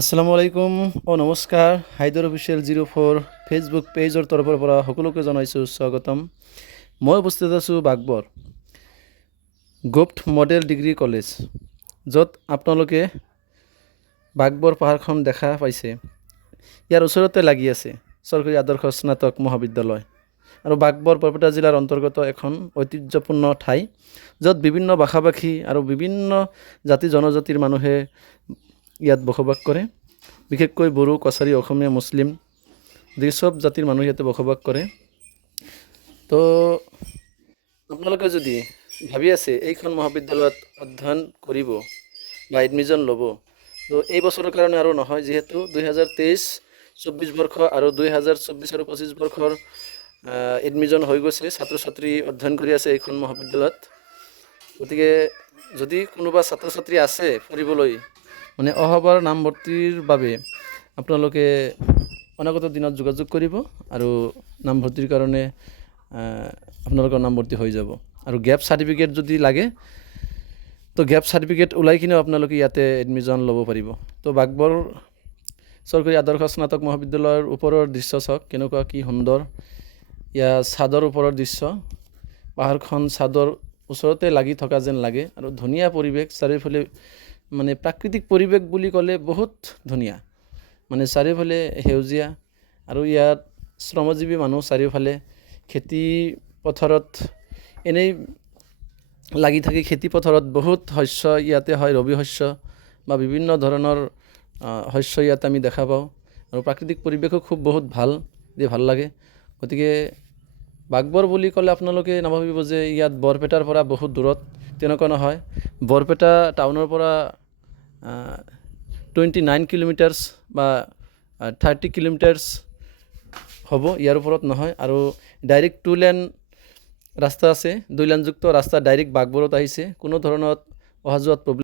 আসসালামু আলাইকুম নমস্কাৰ হাইদৰ অফিচিয়েল 04 ফেচবুক পেজৰ তৰফৰ পৰা সকলোকে জনাইছোঁ স্বাগতম। মই উপস্থিত আছোঁ বাগবৰ গুপ্ত মডেল ডিগ্ৰী কলেজ, য'ত আপোনালোকে বাগবৰ পাহাৰখন দেখা পাইছে। ইয়াৰ ওচৰতে লাগি আছে চৰকাৰী আদৰ্শ স্নাতক মহাবিদ্যালয় আৰু বাগবৰ বৰপেটা জিলাৰ অন্তৰ্গত এখন ঐতিহ্যপূৰ্ণ ঠাই, য'ত বিভিন্ন ভাষা ভাষী আৰু বিভিন্ন জাতি জনজাতিৰ মানুহে ইয়াত বসবাস কৰে। বিশেষকৈ বড়ো, কছাৰী, অসমীয়া, মুছলিম গতিকে চব জাতিৰ মানুহ ইয়াতে বসবাস কৰে। তো আপোনালোকে যদি ভাবি আছে এইখন মহাবিদ্যালয়ত অধ্যয়ন কৰিব বা এডমিশ্যন ল'ব, তো এই বছৰৰ কাৰণে আৰু নহয়, যিহেতু 2023-24 বৰ্ষ আৰু 2024 আৰু 25 বৰ্ষৰ এডমিশ্যন হৈ গৈছে, ছাত্ৰ ছাত্ৰী অধ্যয়ন কৰি আছে এইখন মহাবিদ্যালয়ত। গতিকে যদি কোনোবা ছাত্ৰ ছাত্ৰী আছে পঢ়িবলৈ, মানে অহাবাৰ নামভৰ্তিৰ বাবে আপোনালোকে অনাগত দিনত যোগাযোগ কৰিব আৰু নামভৰ্তিৰ কাৰণে আপোনালোকৰ নামভৰ্তি হৈ যাব। আৰু গেপ চাৰ্টিফিকেট যদি লাগে, তো গেপ চাৰ্টিফিকেট ওলাই কিনেও আপোনালোকে ইয়াতে এডমিশ্যন ল'ব পাৰিব। তো বাগবৰ চৰকাৰী আদৰ্শ স্নাতক মহাবিদ্যালয়ৰ ওপৰৰ দৃশ্য চাওক, কেনেকুৱা কি সুন্দৰ। ইয়াৰ ছাদৰ ওপৰৰ দৃশ্য, পাহাৰখন ছাদৰ ওচৰতে লাগি থকা যেন লাগে আৰু ধুনীয়া পৰিৱেশ। চাৰিওফালে মানে প্ৰাকৃতিক পৰিৱেশ বুলি ক'লে বহুত ধুনীয়া, মানে চাৰিওফালে সেউজীয়া আৰু ইয়াত শ্ৰমজীৱী মানুহ চাৰিওফালে খেতি পথাৰত এনেই লাগি থাকে। খেতি পথাৰত বহুত শস্য ইয়াতে হয়, ৰবি শস্য বা বিভিন্ন ধৰণৰ শস্য ইয়াত আমি দেখা পাওঁ আৰু প্ৰাকৃতিক পৰিৱেশো খুব বহুত ভাল লাগে। গতিকে বাগবৰ বুলি ক'লে আপোনালোকে নাভাবিব যে ইয়াত বৰপেটাৰ পৰা বহুত দূৰত, তেনেকুৱা নহয়। বৰপেটা টাউনৰ পৰা 29 কিলোমিটাৰ্ছ বা 30 কিলোমিটাৰ্ছ হ'ব, ইয়াৰ ওপৰত নহয়। আৰু ডাইৰেক্ট 2 লেন ৰাস্তা আছে, 2 লেনযুক্ত ৰাস্তা ডাইৰেক্ট বাগবৰত আহিছে, কোনো ধৰণৰ অহা যোৱাত প্ৰব্লেম